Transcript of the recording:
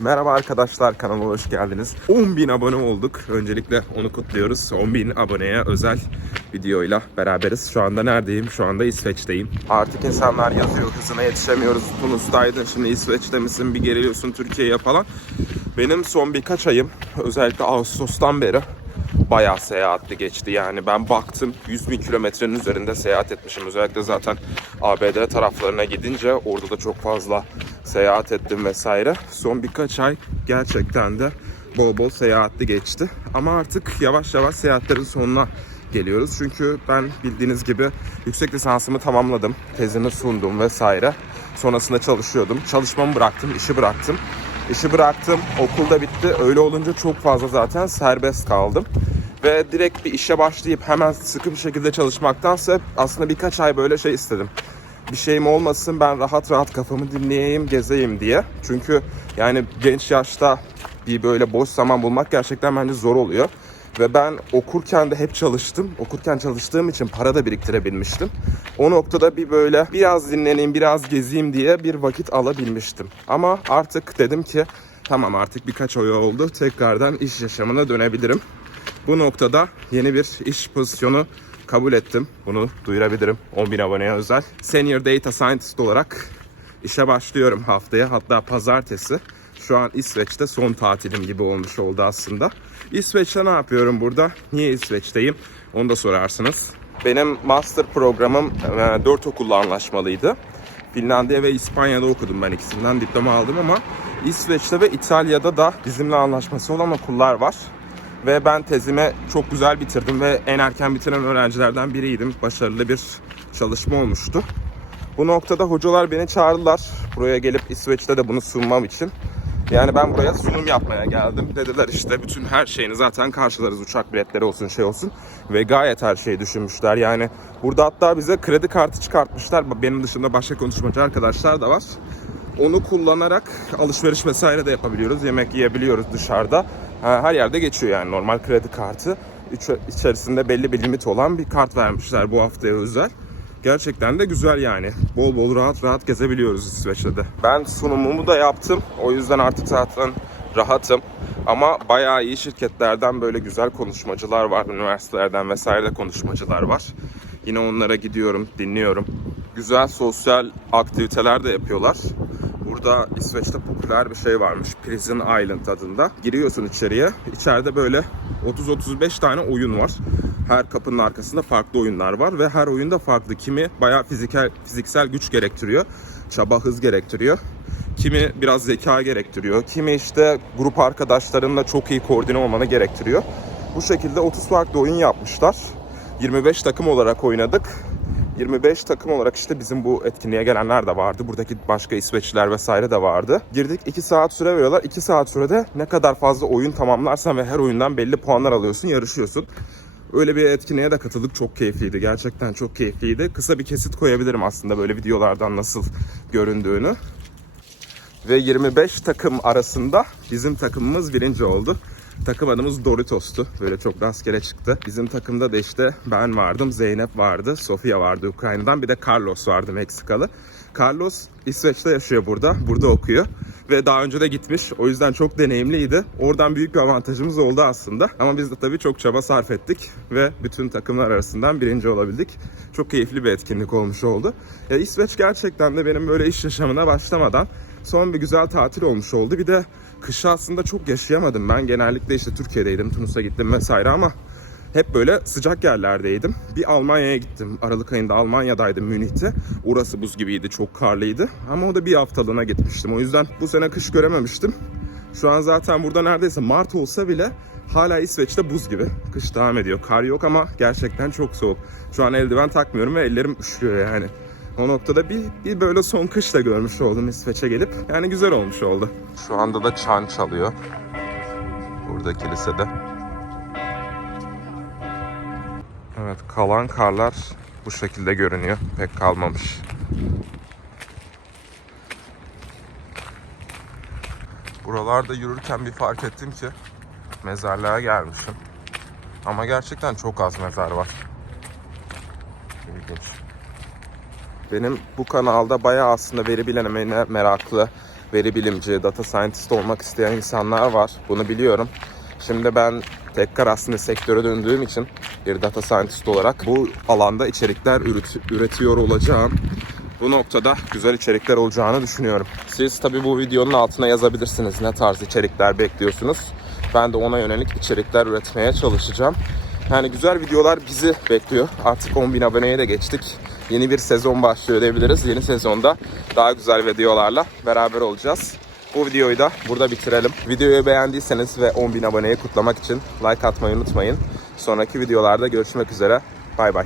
Merhaba arkadaşlar kanalıma hoş geldiniz. 10.000 abone olduk. Öncelikle onu kutluyoruz. 10.000 aboneye özel videoyla beraberiz. Şu anda neredeyim? Şu anda İsveç'teyim. Artık insanlar yazıyor hızına yetişemiyoruz. Tunus'taydın şimdi İsveç'te misin? Bir geliyorsun Türkiye'ye falan. Benim son birkaç ayım özellikle Ağustos'tan beri bayağı seyahatli geçti. Yani ben baktım 100 bin kilometrenin üzerinde seyahat etmişim. Özellikle zaten ABD taraflarına gidince orada da çok fazla seyahat ettim vesaire. Son birkaç ay gerçekten de bol bol seyahatli geçti. Ama artık yavaş yavaş seyahatlerin sonuna geliyoruz. Çünkü ben bildiğiniz gibi yüksek lisansımı tamamladım. Tezimi sundum vesaire. Sonrasında çalışıyordum. Çalışmamı bıraktım, işi bıraktım. İşi bıraktım, okulda bitti. Öyle olunca çok fazla zaten serbest kaldım. Ve direkt bir işe başlayıp hemen sıkı bir şekilde çalışmaktansa aslında birkaç ay böyle şey istedim. Bir şeyim olmasın ben rahat rahat kafamı dinleyeyim, gezeyim diye. Çünkü yani genç yaşta bir böyle boş zaman bulmak gerçekten bence zor oluyor. Ve ben okurken de hep çalıştım. Okurken çalıştığım için para da biriktirebilmiştim. O noktada bir böyle biraz dinleneyim, biraz gezeyim diye bir vakit alabilmiştim. Ama artık dedim ki tamam artık birkaç ay oldu. Tekrardan iş yaşamına dönebilirim. Bu noktada yeni bir iş pozisyonu kabul ettim. Bunu duyurabilirim 10.000 aboneye özel. Senior Data Scientist olarak işe başlıyorum haftaya hatta pazartesi. Şu an İsveç'te son tatilim gibi olmuş oldu aslında. İsveç'te ne yapıyorum burada? Niye İsveç'teyim? Onu da sorarsınız. Benim master programım 4 okulla anlaşmalıydı. Finlandiya ve İspanya'da okudum ben ikisinden diploma aldım ama İsveç'te ve İtalya'da da bizimle anlaşması olan okullar var. Ve ben tezimi çok güzel bitirdim ve en erken bitiren öğrencilerden biriydim. Başarılı bir çalışma olmuştu. Bu noktada hocalar beni çağırdılar. Buraya gelip İsveç'te de bunu sunmam için. Yani ben buraya sunum yapmaya geldim. Dediler işte bütün her şeyini zaten karşılarız. Uçak biletleri olsun şey olsun. Ve gayet her şeyi düşünmüşler. Yani burada hatta bize kredi kartı çıkartmışlar. Benim dışında başka konuşmacı arkadaşlar da var. Onu kullanarak alışveriş vesaire de yapabiliyoruz. Yemek yiyebiliyoruz dışarıda. Her yerde geçiyor yani normal kredi kartı. İç- içerisinde belli bir limit olan bir kart vermişler bu haftaya özel. Gerçekten de güzel yani. Bol bol rahat rahat gezebiliyoruz İsveç'te de. Ben sunumumu da yaptım. O yüzden artık zaten rahatım. Ama bayağı iyi şirketlerden böyle güzel konuşmacılar var. Üniversitelerden vesaire de konuşmacılar var. Yine onlara gidiyorum, dinliyorum. Güzel sosyal aktiviteler de yapıyorlar. Burada İsveç'te popüler bir şey varmış. Prison Island adında. Giriyorsun içeriye. İçeride böyle 30-35 tane oyun var. Her kapının arkasında farklı oyunlar var ve her oyunda farklı. Kimi bayağı fiziksel, fiziksel güç gerektiriyor. Çaba, hız gerektiriyor. Kimi biraz zeka gerektiriyor. Kimi işte grup arkadaşlarınla çok iyi koordine olmanı gerektiriyor. Bu şekilde 30 farklı oyun yapmışlar. 25 takım olarak oynadık. 25 takım olarak işte bizim bu etkinliğe gelenler de vardı. Buradaki başka İsveçliler vesaire de vardı. Girdik 2 saat süre veriyorlar. 2 saat sürede ne kadar fazla oyun tamamlarsan ve her oyundan belli puanlar alıyorsun, yarışıyorsun. Öyle bir etkinliğe de katıldık. Çok keyifliydi. Gerçekten çok keyifliydi. Kısa bir kesit koyabilirim aslında böyle videolardan nasıl göründüğünü. Ve 25 takım arasında bizim takımımız birinci oldu. Takım adımız Doritos'tu. Böyle çok rastgele çıktı. Bizim takımda da işte ben vardım, Zeynep vardı, Sofia vardı Ukrayna'dan. Bir de Carlos vardı Meksikalı. Carlos İsveç'te yaşıyor burada. Burada okuyor. Ve daha önce de gitmiş. O yüzden çok deneyimliydi. Oradan büyük bir avantajımız oldu aslında. Ama biz de tabii çok çaba sarf ettik. Ve bütün takımlar arasından birinci olabildik. Çok keyifli bir etkinlik olmuş oldu. Ya İsveç gerçekten de benim böyle iş yaşamına başlamadan son bir güzel tatil olmuş oldu. Bir de kışı aslında çok yaşayamadım ben. Genellikle işte Türkiye'deydim, Tunus'a gittim vesaire ama hep böyle sıcak yerlerdeydim. Bir Almanya'ya gittim. Aralık ayında Almanya'daydım Münih'te. Orası buz gibiydi, çok karlıydı. Ama o da bir haftalığına gitmiştim. O yüzden bu sene kış görememiştim. Şu an zaten burada neredeyse Mart olsa bile hala İsveç'te buz gibi. Kış devam ediyor. Kar yok ama gerçekten çok soğuk. Şu an eldiven takmıyorum ve ellerim üşüyor yani. O noktada bir, bir böyle son kış da görmüş oldum İsveç'e gelip. Yani güzel olmuş oldu. Şu anda da çan çalıyor. Burada kilisede. Evet kalan karlar bu şekilde görünüyor. Pek kalmamış. Buralarda yürürken bir fark ettim ki mezarlığa gelmişim. Ama gerçekten çok az mezar var. İlginç. Benim bu kanalda bayağı aslında veri bilimine meraklı, veri bilimci, data scientist olmak isteyen insanlar var. Bunu biliyorum. Şimdi ben tekrar aslında sektöre döndüğüm için bir data scientist olarak bu alanda içerikler üret- üretiyor olacağım. Bu noktada güzel içerikler olacağını düşünüyorum. Siz tabii bu videonun altına yazabilirsiniz ne tarz içerikler bekliyorsunuz. Ben de ona yönelik içerikler üretmeye çalışacağım. Yani güzel videolar bizi bekliyor. Artık 10.000 aboneye de geçtik. Yeni bir sezon başlıyor diyebiliriz. Yeni sezonda daha güzel videolarla beraber olacağız. Bu videoyu da burada bitirelim. Videoyu beğendiyseniz ve 10.000 aboneyi kutlamak için like atmayı unutmayın. Sonraki videolarda görüşmek üzere. Bay bay.